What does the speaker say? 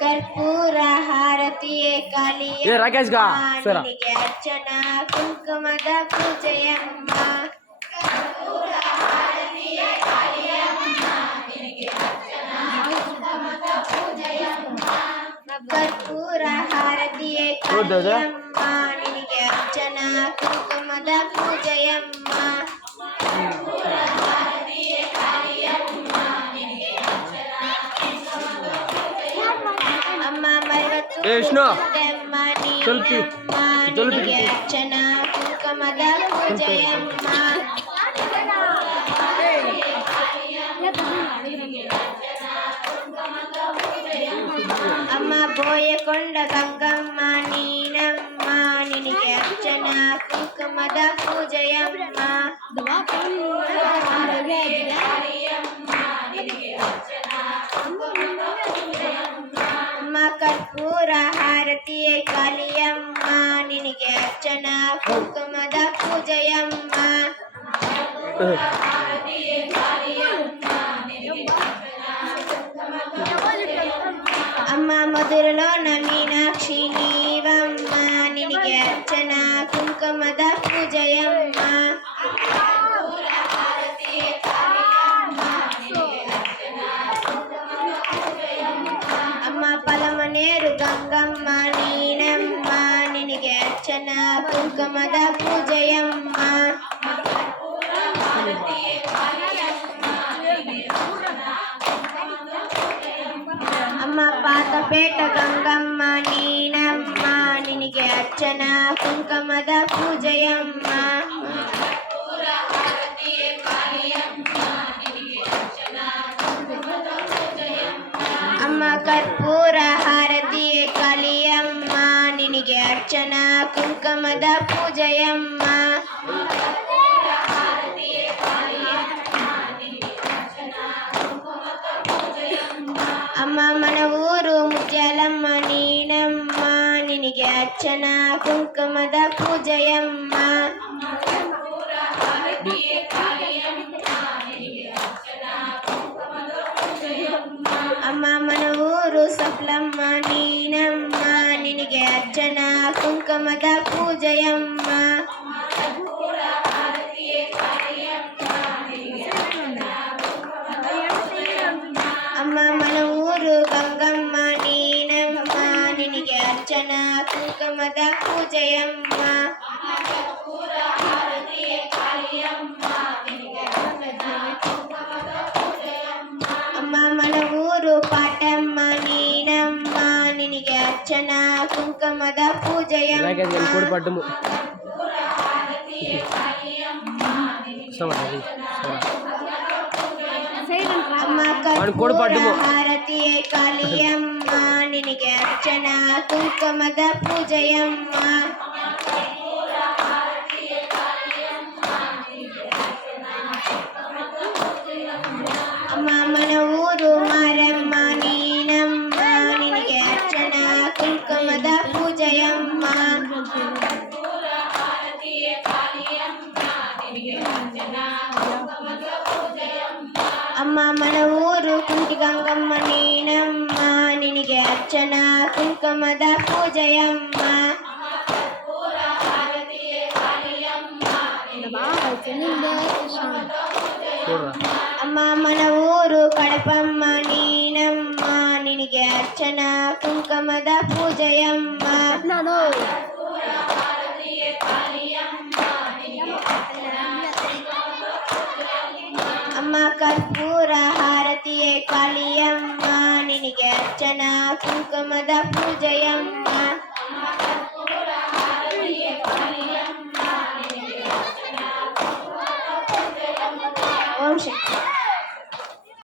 ಕರ್ಪೂರ ಹಾರತಿಯೇ ಕಾಳಿಯಮ್ಮ ರಾಕೇಶ್ ಗಾ ಸರ ನಿನಗೆ ಅರ್ಚನಾ ಕುಂಕುಮದ ಪೂಜೆಯಮ್ಮ ಕರ್ಪೂರ ಹಾರತಿಯೇ ಕಾಳಿಯಮ್ಮ ನಿನಗೆ ಅರ್ಚನಾ ಕುಂಕುಮದ ಪೂಜೆಯಮ್ಮ ಅಮ್ಮ ಮರವತ್ತು ನಿನಗೆ ಅರ್ಚನಾ ಕುಂಕುಮದ ಪೂಜೆಯಮ್ಮ ಅಮ್ಮ ಬೋಯಕೊಂಡ ಗಂಗಮ್ಮ ನೀನಮ್ಮ ನಿನಗೆ ಅರ್ಚನಾ ಕುಂಕುಮದ ಪೂಜೆಯಮ್ಮ ಅಮ್ಮ ಕರ್ಪೂರ ಹಾರತಿಯೇ ಕಾಳಿಯಮ್ಮ ನಿನಗೆ ಅರ್ಚನಾ ಕುಂಕುಮದ ಪೂಜೆಯಮ್ಮ ಅಮ್ಮ ಮಧುರಲೋನ ಮೀನಾಕ್ಷಿ ನೀವಮ್ಮ ನಿನಗೆ ಅರ್ಚನಾ ಕುಂಕುಮದ ಪೂಜೆಯಮ್ಮ ಅಮ್ಮ ಪಲಮನೇರು ಗಂಗಮ್ಮ ನೀನಮ್ಮ ನಿನಗೆ ಅರ್ಚನಾ ಕುಂಕುಮದ ಪೂಜೆಯಮ್ಮ ಅಮ್ಮ ಪಾತಪೇಟ ಗಂಗಮ್ಮ ನೀನಮ್ಮ ನಿನಗೆ ಅರ್ಚನಾ ಕುಂಕುಮದ ಪೂಜೆಯಮ್ಮ ಅಮ್ಮ ಕರ್ಪೂರ ಹಾರತಿಯೇ ಕಾಳಿಯಮ್ಮ ನಿನಗೆ ಅರ್ಚನಾ ಕುಂಕುಮದ ಪೂಜೆಯಮ್ಮ ಅಮ್ಮ ಮನವೂರು ಮುತ್ಯಾಲಮ್ಮ ನೀನಮ್ಮ ನಿನಗೆ ಅರ್ಚನಾ ಕುಂಕುಮದ ಪೂಜೆಯಮ್ಮ ಅಮ್ಮ ಮನವೂರು ಸಪ್ಲಮ್ಮ ನೀನಮ್ಮ ನಿನಗೆ ಅರ್ಚನಾ ಕುಂಕುಮದ ಪೂಜೆಯಮ್ಮ ಅಮ್ಮ ಮನವೂರು ಗಂಗಮ್ಮ ನೀನಮ್ಮ ನಿನಗೆ ಅರ್ಚನಾ ಕುಂಕುಮದ ಪೂಜೆಯಮ್ಮ ಅಮ್ಮ ಮನವೂರು ಪಾಟಮ್ಮ ನೀನಮ್ಮ ನಿನಗೆ ಅರ್ಚನಾ ಕುಂಕುಮದ ಪೂಜೆಯಮ್ಮ ಅಮ್ಮ ಕರ್ಪೂರ ಹಾರತಿಯೇ ಕಾಳಿಯಮ್ಮ ನಿನಗೆ ಅರ್ಚನಾ ಕುಂಕುಮದ ಪೂಜೆಯಮ್ಮ ಅಮ್ಮ ಮನವೂರು ಮಾರಮ್ಮ ನೀನಮ್ಮ ನಿನಗೆ ಅರ್ಚನಾ ಕುಂಕುಮದ ಪೂಜೆಯಮ್ಮ ಅಮ್ಮ ಮನವೂರು ಕುಂಟಿಗಂಗಮ್ಮ ನೀನಮ್ಮ ನಿನಗೆ ಅರ್ಚನಾ ಕುಂಕುಮದ ಪೂಜೆಯಮ್ಮ ಅಮ್ಮ ಮನವೂರು ಕಡಪಮ್ಮ ನೀನಮ್ಮ ನಿನಗೆ ಅರ್ಚನಾ ಕುಂಕುಮದ ಪೂಜೆಯಮ್ಮ ಅಮ್ಮ ಕರ್ಪೂರ ಹಾರತಿಯೇ ಕಾಳಿಯಮ್ಮ ನಿನಗೆ ಅರ್ಚನಾ ಕುಂಕುಮದ ಪೂಜೆಯಮ್ಮ ಓಂ ಶಕ್ತಿ